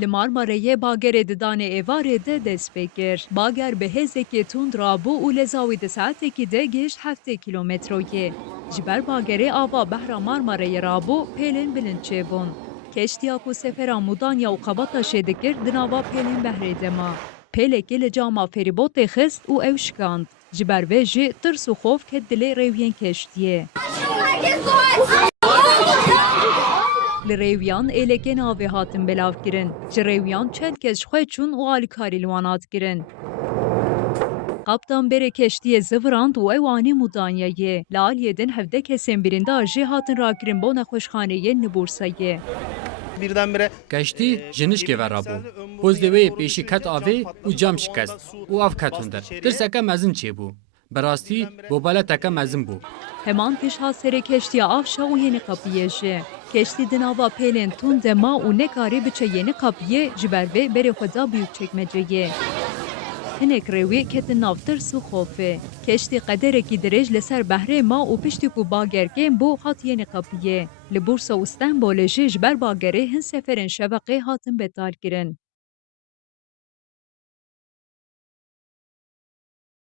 Li Marmarayê bagerê di danê êvarê de dest pê kir. Bager bi hêzekê tund rabû û li zawî di saetekî de gihîşt 7 kîlometroyê. Ji ber bagerê ava behra Marmarayê rabû, pêlên bilind çêbûn. Keştiya ku sefera Mudanya û Qabataşê dikir di nava pêlên behrê de ma. Pêlekê li cama ferîbotê xist û ew şikand. Ji ber vê jî tirs û xov ket dilê rêwiyên keştiyê. Li rêwiyan êlekên avê hatin belavkirin. Ji rêwiyan çend kes ji xwe çûn û alîkarî li wan hat kirin. Kaptan berê keştiyê zivirand û ew anî Mudanyayê. Li aliyê din 17 kesên birîndar jî hatin rakirin bona xweşxaneyên li Bursayê. Birdenbire Keştî ji nişkê ve rabû. Pozdeweyê pêşî ket avê û cam şikest û av ketûn der. Tirseke mezin çêbû. Bi rastî bobaleteke mezin bû. Heman pêşha serê keştiya Afşa û Yênîqapiyê jî. Keştî di nava pêlên tund de ma û nekarî biçe Yênîqapiyê ji ber vê berê xwe da Büyükçekmeceyê. Hinek rêwî ketin nav tirs û xofê. Keştî qederekî dirêj li ser behrê ma û piştî ku bager kêm bû hat Yênîqapiyê. Li Bursa û Stenbolê jî ji ber bagerê hin seferên şeveqê hatin betal kirin.